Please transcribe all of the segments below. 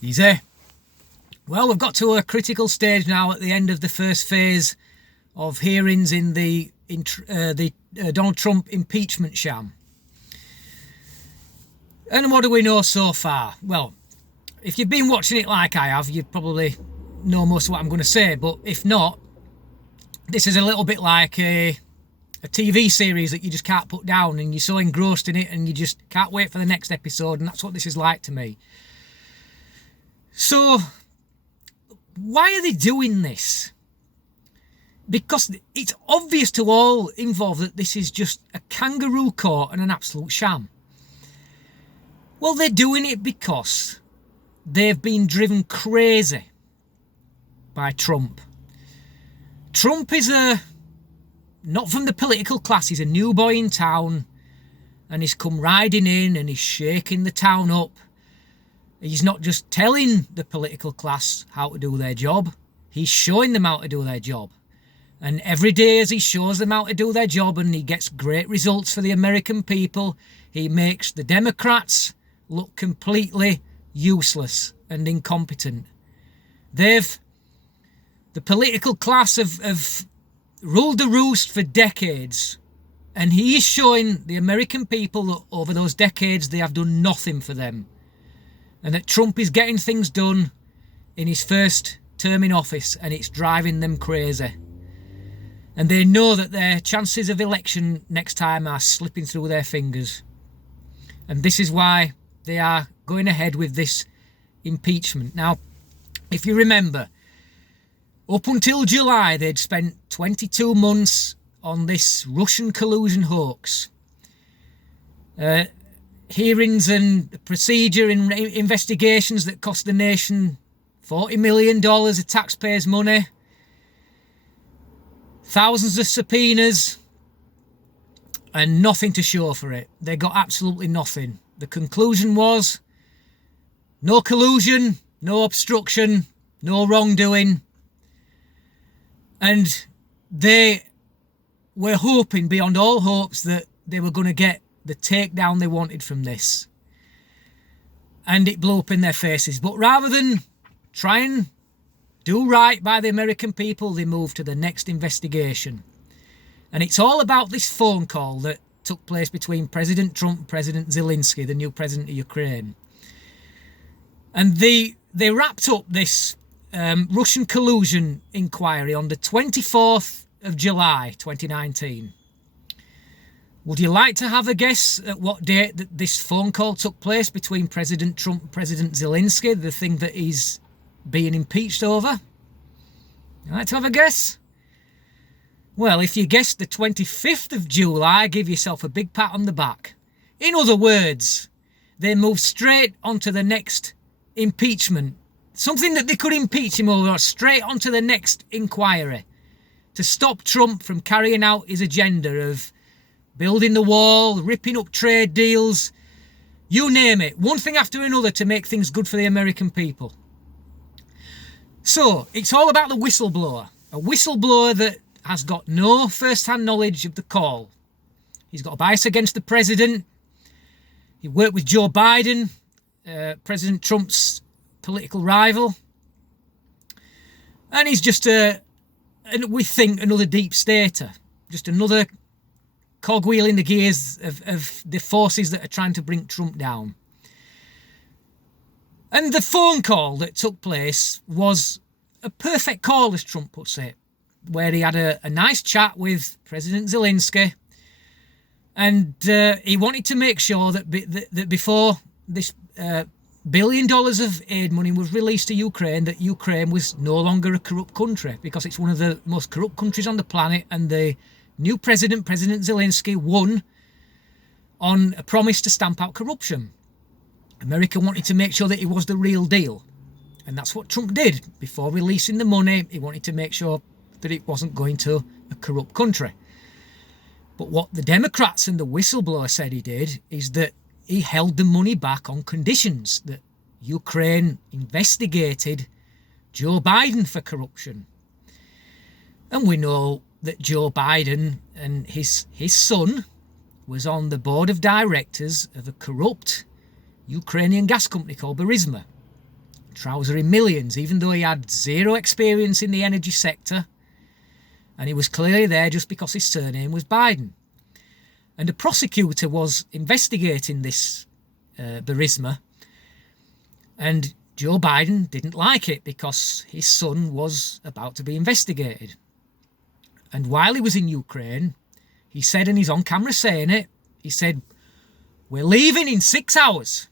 Easy. Well, we've got to a critical stage now at the end of the first phase of hearings in the Donald Trump impeachment sham. And what do we know so far? Well, if you've been watching it like I have, you probably know most of what I'm going to say. But if not, this is a little bit like a TV series that you just can't put down, and you're so engrossed in it and you just can't wait for the next episode, and that's what this is like to me. So, why are they doing this? Because it's obvious to all involved that this is just a kangaroo court and an absolute sham. Well, they're doing it because they've been driven crazy by Trump. Trump is not from the political class, he's a new boy in town, and he's come riding in and he's shaking the town up. He's not just telling the political class how to do their job, he's showing them how to do their job. And every day as he shows them how to do their job and he gets great results for the American people, he makes the Democrats look completely useless and incompetent. The political class have ruled the roost for decades, and he is showing the American people that over those decades they have done nothing for them, and that Trump is getting things done in his first term in office, and it's driving them crazy. And they know that their chances of election next time are slipping through their fingers. And this is why they are going ahead with this impeachment. Now, if you remember, up until July, they'd spent 22 months on this Russian collusion hoax. Hearings and procedure and investigations that cost the nation $40 million of taxpayers' money. Thousands of subpoenas. And nothing to show for it. They got absolutely nothing. The conclusion was no collusion, no obstruction, no wrongdoing. And they were hoping beyond all hopes that they were going to get the takedown they wanted from this. And it blew up in their faces. But rather than try and do right by the American people, they moved to the next investigation. And it's all about this phone call that took place between President Trump and President Zelensky, the new president of Ukraine. And they wrapped up this Russian collusion inquiry on the 24th of July 2019. Would you like to have a guess at what date that this phone call took place between President Trump and President Zelensky, the thing that he's being impeached over? You like to have a guess? Well, if you guessed the 25th of July, give yourself a big pat on the back. In other words, they moved straight onto the next impeachment. Something that they could impeach him over, straight onto the next inquiry, to stop Trump from carrying out his agenda of building the wall, ripping up trade deals, you name it, one thing after another to make things good for the American people. So, it's all about the whistleblower. A whistleblower that has got no first-hand knowledge of the call. He's got a bias against the president. He worked with Joe Biden, President Trump's political rival. And he's just we think, another deep stater. Just another cogwheel in the gears of the forces that are trying to bring Trump down. And the phone call that took place was a perfect call, as Trump puts it, where he had a nice chat with President Zelensky, and he wanted to make sure that before this $1 billion of aid money was released to Ukraine, that Ukraine was no longer a corrupt country, because it's one of the most corrupt countries on the planet, and the new president, President Zelensky, won on a promise to stamp out corruption. America wanted to make sure that it was the real deal, and that's what Trump did. Before releasing the money, he wanted to make sure that it wasn't going to a corrupt country. But what the Democrats and the whistleblower said he did is that he held the money back on conditions that Ukraine investigated Joe Biden for corruption. And we know that Joe Biden and his son was on the board of directors of a corrupt Ukrainian gas company called Burisma. trousering millions, even though he had zero experience in the energy sector. And he was clearly there just because his surname was Biden. And a prosecutor was investigating this Burisma. And Joe Biden didn't like it because his son was about to be investigated. And while he was in Ukraine, he said, and he's on camera saying it, he said, "We're leaving in 6 hours.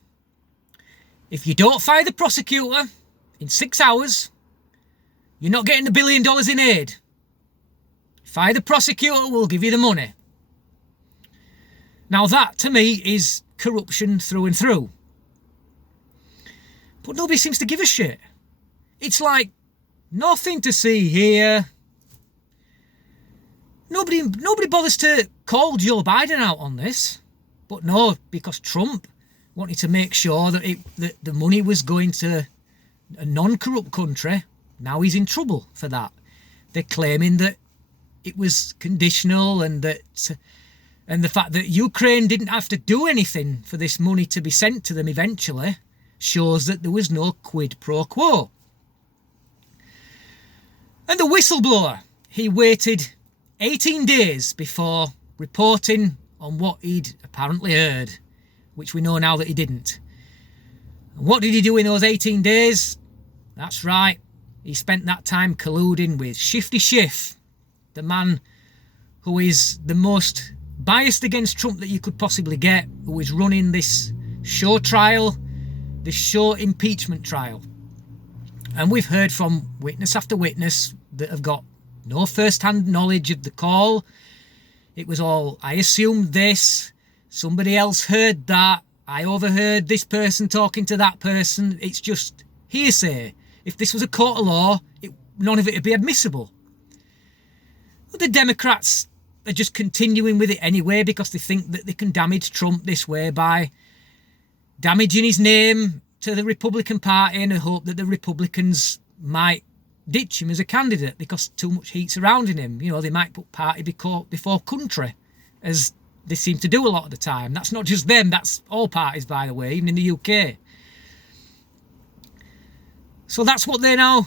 If you don't fire the prosecutor in 6 hours, you're not getting the $1 billion in aid. Fire the prosecutor, we'll give you the money." Now that, to me, is corruption through and through. But nobody seems to give a shit. It's like, nothing to see here. Nobody bothers to call Joe Biden out on this. But no, because Trump wanted to make sure that the money was going to a non-corrupt country. Now he's in trouble for that. They're claiming that it was conditional and the fact that Ukraine didn't have to do anything for this money to be sent to them eventually shows that there was no quid pro quo. And the whistleblower, he waited 18 days before reporting on what he'd apparently heard, which we know now that he didn't. And what did he do in those 18 days? That's right, he spent that time colluding with Shifty Schiff, the man who is the most biased against Trump that you could possibly get, who is running this show trial, this show impeachment trial. And we've heard from witness after witness that have got no first-hand knowledge of the call. It was all, I assumed this, somebody else heard that, I overheard this person talking to that person. It's just hearsay. If this was a court of law, none of it would be admissible. But the Democrats are just continuing with it anyway because they think that they can damage Trump this way by damaging his name to the Republican Party and hope that the Republicans might ditch him as a candidate because too much heat's surrounding him. You know, they might put party before country, as they seem to do a lot of the time. That's not just them, that's all parties, by the way, even in the UK. So that's what they're now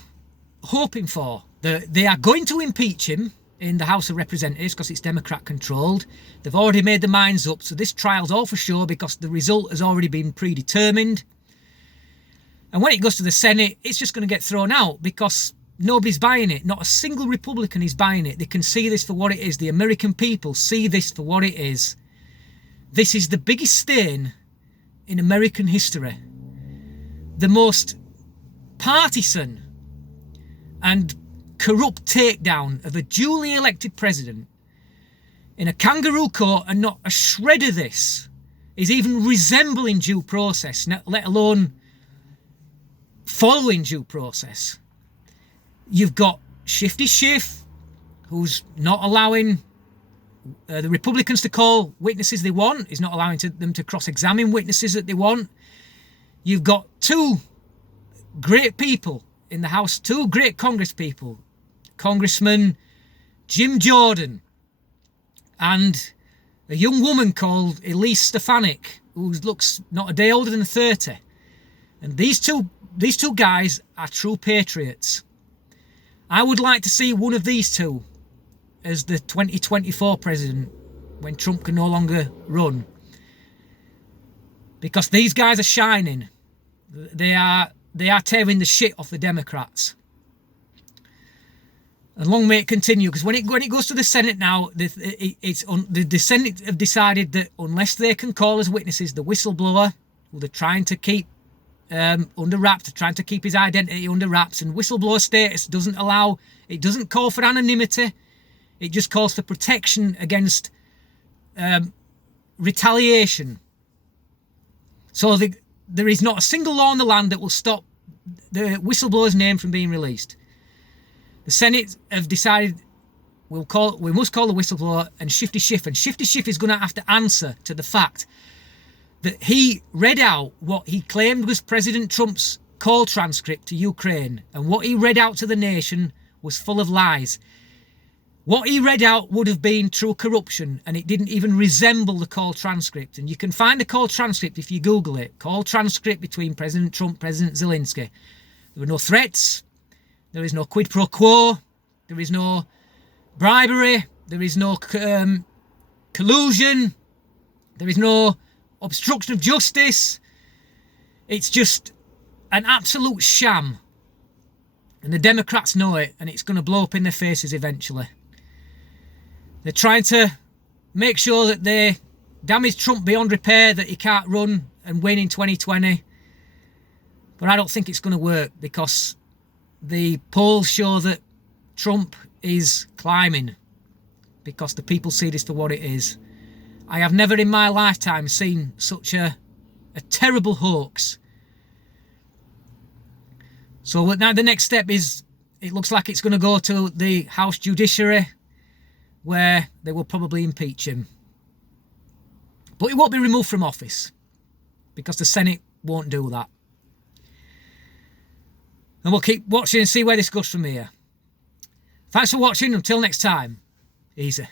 hoping for. They are going to impeach him in the House of Representatives because it's Democrat controlled. They've already made their minds up, so this trial's all for sure because the result has already been predetermined. And when it goes to the Senate, it's just going to get thrown out because nobody's buying it. Not a single Republican is buying it. They can see this for what it is. The American people see this for what it is. This is the biggest stain in American history. The most partisan and corrupt takedown of a duly elected president in a kangaroo court, and not a shred of this is even resembling due process, let alone following due process. You've got Shifty Schiff, who's not allowing the Republicans to call witnesses they want. He's not allowing them to cross-examine witnesses that they want. You've got two great people in the House, two great Congress people, Congressman Jim Jordan and a young woman called Elise Stefanik, who looks not a day older than 30. And these two guys are true patriots. I would like to see one of these two as the 2024 president when Trump can no longer run. Because these guys are shining. They are tearing the shit off the Democrats. And long may it continue, because when it goes to the Senate now, the Senate have decided that unless they can call as witnesses the whistleblower, who they're trying to keep under wraps, they're trying to keep his identity under wraps, and whistleblower status doesn't call for anonymity, it just calls for protection against retaliation. So there is not a single law in the land that will stop the whistleblower's name from being released. The Senate have decided we must call the whistleblower and Shifty Schiff, and Shifty Schiff is going to have to answer to the fact that he read out what he claimed was President Trump's call transcript to Ukraine, and what he read out to the nation was full of lies. What he read out would have been true corruption, and it didn't even resemble the call transcript. And you can find the call transcript if you Google it. Call transcript between President Trump, President Zelensky. There were no threats. There is no quid pro quo. There is no bribery. There is no collusion. There is no obstruction of justice. It's just an absolute sham. And the Democrats know it, and it's going to blow up in their faces eventually. They're trying to make sure that they damage Trump beyond repair, that he can't run and win in 2020. But I don't think it's going to work, because the polls show that Trump is climbing, because the people see this for what it is. I have never in my lifetime seen such a terrible hoax. So now the next step is, it looks like it's going to go to the House Judiciary, where they will probably impeach him. But he won't be removed from office, because the Senate won't do that. And we'll keep watching and see where this goes from here. Thanks for watching. Until next time, easy.